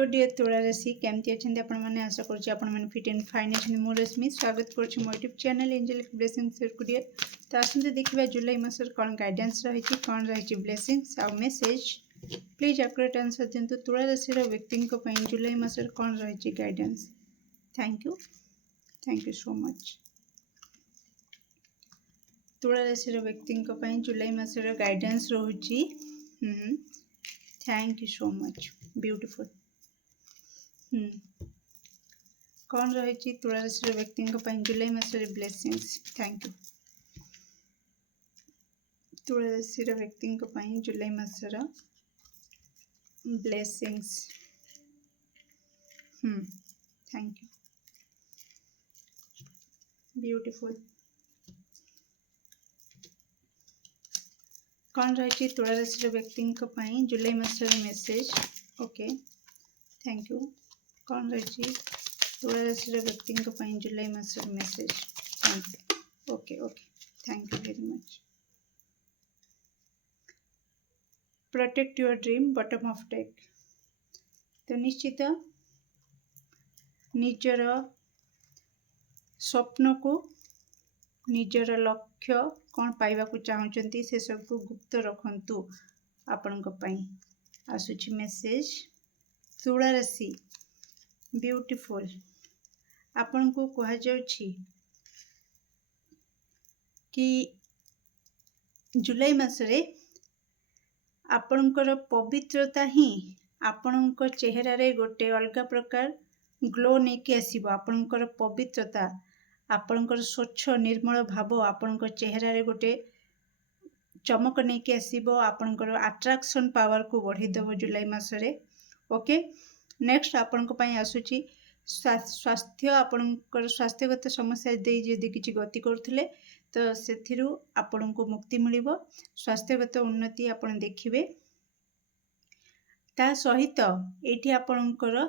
Hello dear तुला राशि केमती अच्छे आपण आशा करें फिट एंड फाइन अच्छे मो रश्मि स्वागत करुँ मो YouTube channel Angelic Blessings dear. तो आसते देखा जुलाई मसर कौन गाइडेंस रही कौन रही ब्लेसिंग्स आउ मेसेज प्लीज एक्यूरेट आंसर दिंतु तुला राशि व्यक्ति जुलाई मसर कौन रही guidance. Thank you so much. तुला राशि व्यक्ति जुलाई मसर गाइडेंस रोची। Thank you so much beautiful. कौन रही तुला राशि व्यक्ति जुलाई मसरे ब्लेसिंग्स। Thank you. तुला राशि व्यक्ति जुलाई मसर ब्लेसिंग्स। Thank you beautiful. कौन रही तुला राशि व्यक्ति जुलाई मसर मेसेज। Okay thank you. कौन रही तुला राशि व्यक्ति जुलाई मसर message. Thank you. Okay thank you very much. Protect your dream bottom of deck. तो निश्चित निजर स्वप्न को निजर लक्ष्य कौन पाइबा को चाहते से सब को गुप्त रखंतु। आपण आसुची मेसेज तुला राशि ब्यूटीफुल। आपण को कहा जाउछि कि जुलाई मासरे आपणकर पवित्रता ही आपणकर चेहरा रे गोटे अलग प्रकार ग्लो नहीं आसीबो। आपणकर पवित्रता आपणकर स्वच्छ निर्मल भाव आपणकर चेहरा रे गोटे चमक नहीं आसीबो। आपणकर अट्रैक्शन पावर को बढ़ी देबो जुलाई मासरे। ओके नेक्स्ट आपणक पई आसुची स्वास्थ्य। आपणकर स्वास्थ्यगत समस्या दे जदि किछि गति करथिले तो सेथिरु आपण को मुक्ति मिलिबो। स्वास्थ्यगत उन्नति आपण देखिबे। ता सहित एठी आपणकर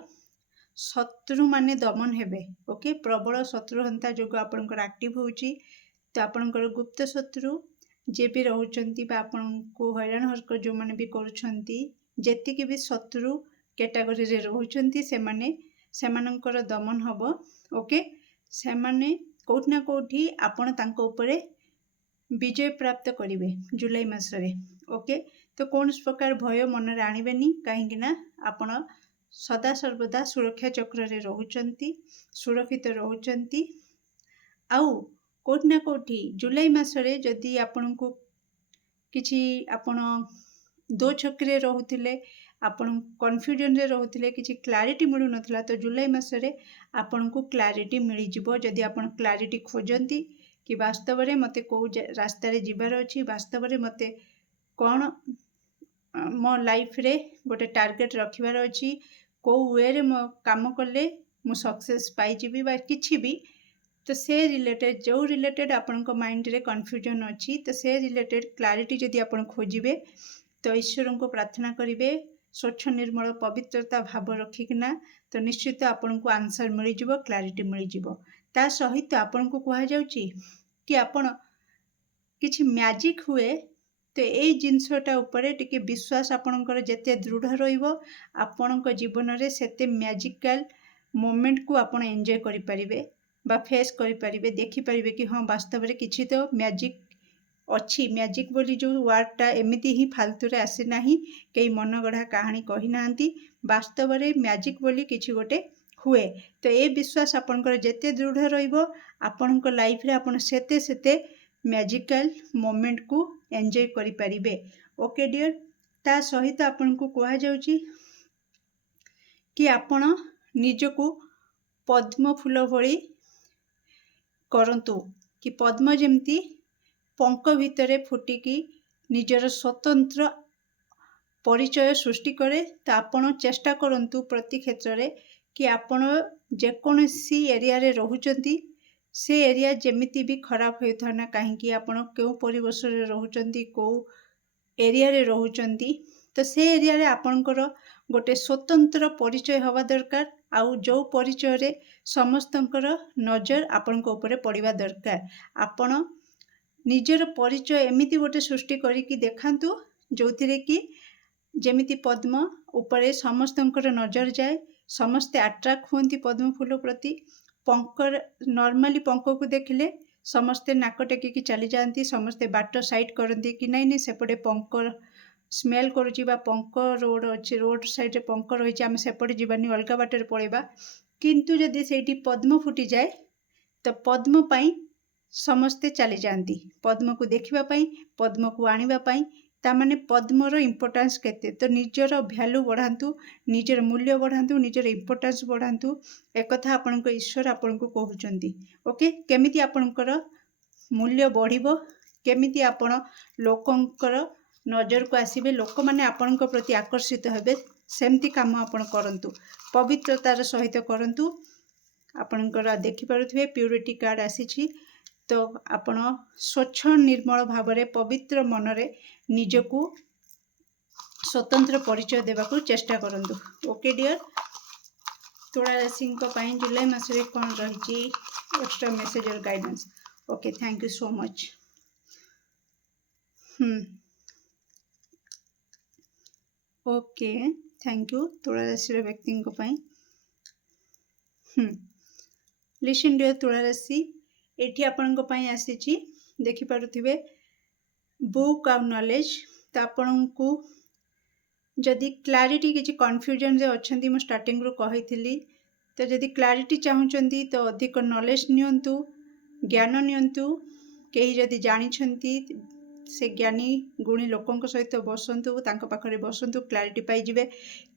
शत्रु माने दमन हेबे। ओके प्रबल शत्रुहंता जोग आपणकर एक्टिव होउची। तो आपणकर गुप्त शत्रु जे भी रहउचंती बा आपण को हैरान हरक जो माने भी करूछंती जेति के भी शत्रु कैटेगरी रे रहउचंती से माने सेमानंकर दमन हबो। ओके सेमाने कोठना कोठी आपण तांको ऊपरे विजय प्राप्त करिवे जुलाई मासरे। ओके तो कौन प्रकार भय मन रे आनिबेनी कहीं ना आपण सदा सर्वदा सुरक्षा चक्र रे रहउचंती सुरक्षित रहउचंती। आउ कोठना कोठी जुलाई मासरे जदि आपण को किछि आपण दो छक्रे रहउथिले आपण कन्फ्यूजन रे रहउथिले किछि क्लैरिटी मिलु नथला तो जुलाई मासरे आपण को क्लैरिटी मिली जिवो। जदि आपण क्लैरिटी खोजंती कि वास्तव में मते को रास्ता रे जिबार अछि वास्तव में मते कौन मो लाइफ रे गोटे टार्गेट रखिबार अछि को वे रे मो काम कले मु सक्सेस पाई जिबी बा किछि भी तो से रिलेटेड जो रिलेटेड आपण को माइंड रे कन्फ्यूजन अछि तो से रिलेटेड क्लैरिटी जदि आपण खोजिबे तो ईश्वर को प्रार्थना करिवे स्वच्छ निर्मल पवित्रता भाव रखिकिना तो निश्चित आपण को आंसर मिल जिवो क्लैरिटी मिल जिवो। ता सहित आपण को कहा जाउची कि आपण किछि मैजिक हुए तो यही जिनसटा उपरे टिके विश्वास आपणकर जेते दृढ़ रहिबो आपणक जीवन रे सेते मैजिकल मोमेंट को आपण एंजॉय करि परिबे बा फेस करि परिबे देखि परिबे कि हाँ वास्तव में किछि तो मैजिक अच्छी। मैजिक बोली जो वर्डटा एमिति ही फालतू रे आसे नाही कई मन गढ़ा कहानी कही नांती वास्तव में मैजिक बोली किछि गोटे हुए तो ये विश्वास आपणकर जेते दृढ़ रहिबो आपणक लाइफ रे आपण सेते सेते मैजिकल मोमेंट को एंजॉय करि परिबे। ओके डियर ता सहित आपण को कहा जाउची कि आपण निजको पद्म फूल भली करंतु कि पद्म जेमती पंख भितरे फुटिकी निजर स्वतंत्र परिचय सृष्टि करे तो आपण चेष्टा करंतु प्रति क्षेत्र रे कि आपण जेकोसी एरिया रे रहउचंती से एरिया जेमिति भी खराब होता ना कहीं आपण क्यों परिवेश रे रहउचंती को एरिया रे रहउचंती तो से एरिया रे आपणकर गोटे स्वतंत्र परिचय हवा दरकार। आउ जो परिचय रे समस्तंकर नजर आपण को ऊपर पड़िबा दरकार। आपण निजर परिचय एमिति गोटे सृष्टि करिकी देखांतु जो कि जेमिति पद्म उपरे समस्तंकर नजर जाए, समस्ते अट्राक्ट हुअन्ति पद्म फूल प्रति। पंकर नॉर्मली पंख को देखिले समस्ते नाक टेकिकी चली जाती, समस्ते बाट साइड करती कि नाई सेपटे पंकर स्मेल करुची बा पंक रोड अच्छे, रोड साइड रे पंक रही आम सेपटे जीवानी अलग बाटर पलैबा। किंतु जदि सेठी पद्म फुटी जाए तो पद्म पाई समस्ते चली जाती, पद्म को देखिबा पाई, पद्म को आनिबा पाई। तामाने पद्मर इम्पोर्टान्स केते, तो निजर भ्यालु बढ़ातु, निजर मूल्य बढ़ातु, निजर इम्पोर्टान्स बढ़ातु। एक कथा आपनको ईश्वर आपनको कहउचंती। ओके, केमिति आपनकर मूल्य बढ़िबो, केमिति आपण लोकंकर नजर को आसीबे, लोक माने आपनको प्रति आकर्षित हेबे, सेमती काम आपण करंतु, पवित्रतार सहित करंतु। आपनकर देखि पारुथिबे प्यूरिटी कार्ड आसीछि, तो आपण स्वच्छ निर्मल भावरे पवित्र मनरे निजको स्वतंत्र परिचय देवाकू चेष्टा करंतु। ओके डियर, तुला राशि जुलाई मासरे कौन रही एक्स्ट्रा मेसेज और guidance. Okay, thank you so much. Okay, thank you तुला राशि व्यक्ति लिसन डियर, तुला राशि एठी आपनको पई आसीची, देखि पारुथिबे बुक आ नॉलेज। तो आपनको जदि क्लारिटी किसी कन्फ्यूजन रे अछंती, मु स्टार्टिंग रो कहिथिली, तो जदि क्लारिटी चाहुचंती तो अधिक नॉलेज नियंतु, ज्ञान नियंतु। केही जदि जानिछंती से ज्ञानी गुणी लोकंक सहित बसंतु, तांको पाखरे बसंतु, क्लारिटी पाई जिवे,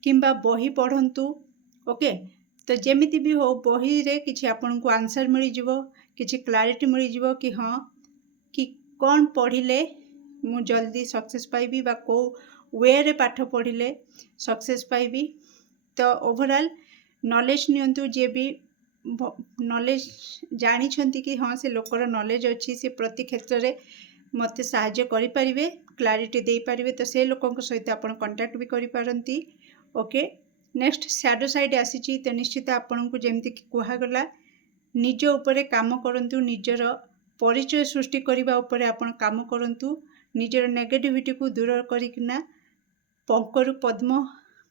किंबा बही पढ़ंतु। ओके, तो जेमिति भी हो बही रे किछि आपनको आंसर मिली जिवो, किछि क्लारिटी मिली जिवो कि हाँ कि कौन पढ़िले मु जल्दी सक्सेस पाइबी बा को वे रे पाठ पढ़िले सक्सेस पाइबी। तो ओवरऑल नॉलेज नियंतु, जे भी नॉलेज जानिछंती कि हाँ से लोकर नॉलेज अच्छी, से प्रति क्षेत्र रे मते साहाय्य करि परिबे, क्लारिटी दे परिबे, तो से लोकंक सहित आपण कांटेक्ट भी करि पारंती। ओके, नेक्स्ट शैडो साइड आसीची, तो निश्चित आपनको जेमति कुहा गला निज उपरे काम करंतु, निजर परिचय सृष्टि करिबा उपरे आपण काम करंतु, निजर नेगेटिविटी को दूर करिकिना पंकरु पद्म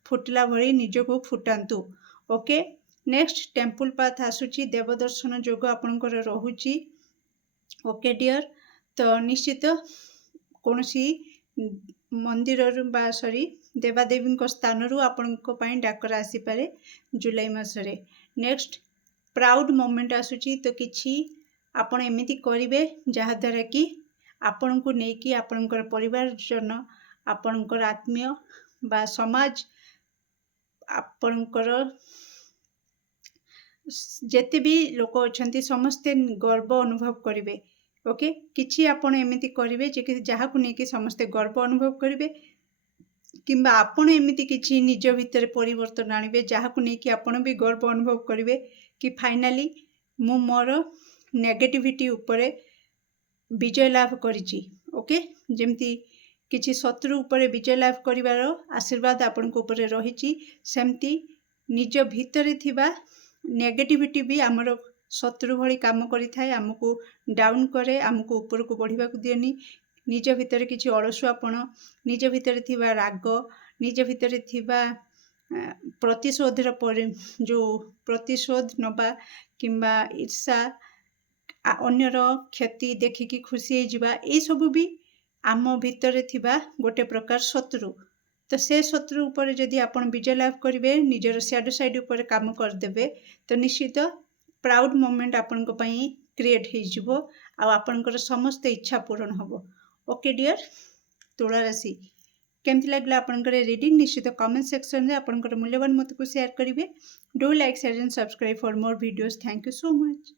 फुटला भरी निजको फुटांतु। ओके, नेक्स्ट टेम्पल पाथ आसुची, देवदर्शन जोग आपणकर रहुची। ओके डियर, तो निश्चित कोनसी मंदिर बा सॉरी देवादेवी स्थान आपण डाकर आसी पारे जुलाई मासरे। नेक्स्ट प्राउड मोमेंट आसुची, तो किछि आपण एमिति करिवे जहा द्वारा कि आपण को नेकी आपणकर परिवार जन, आपणकर आत्मीय बा समाज, आपणकर जेते भी लोक अछंती समस्ते गर्व अनुभव करिवे। ओके, किछि आपण एमिति करिवे जे कि जहा को नेकी समस्ते गर्व अनुभव करिवे, किंबा आपण एमिति किछि निज भितर परिवर्तन आनिबे जहा को नेकी आपण भी गर्व अनुभव करिवे कि फाइनली मु मोर नेगेटिविटी उपरे विजय लाभ करिछि। ओके, जेमती किछि शत्रु उपरे विजय लाभ करिवार आशीर्वाद आपनको उपरे रहिछि, सेमती निज भितरे थिबा नेगेटिविटी भी आमर शत्रु भली काम करि थाए, हमको डाउन करे, हमको ऊपर को बढ़िबा को दियनी। निज भितर किछि अलसुआपण, निज भितर थिबा राग, निज भितर थिबा प्रतिशोधर जो प्रतिशोध नबा, किंबा ईर्षा, अन्यर क्षति देखिकी खुशी हो जिबा, ए सब भी आम भितर थिबा गोटे प्रकार शत्रु। तो से शत्रु ऊपर जदि आपण विजय लाभ करिवे, निजर शैडो साइड ऊपर काम करदेबे, तो निश्चित प्राउड मोमेंट आपण पई क्रिएट हो जिवो, आ आपणकर समस्त इच्छा पूर्ण हबो। ओके डियर, तुला राशि केमती लागला आपणकर रीडिंग निश्चित कमेंट सेक्शन रे आपणकर मूल्यवान मत को शेयर करिवे। Do like share and subscribe for more videos. Thank you so much.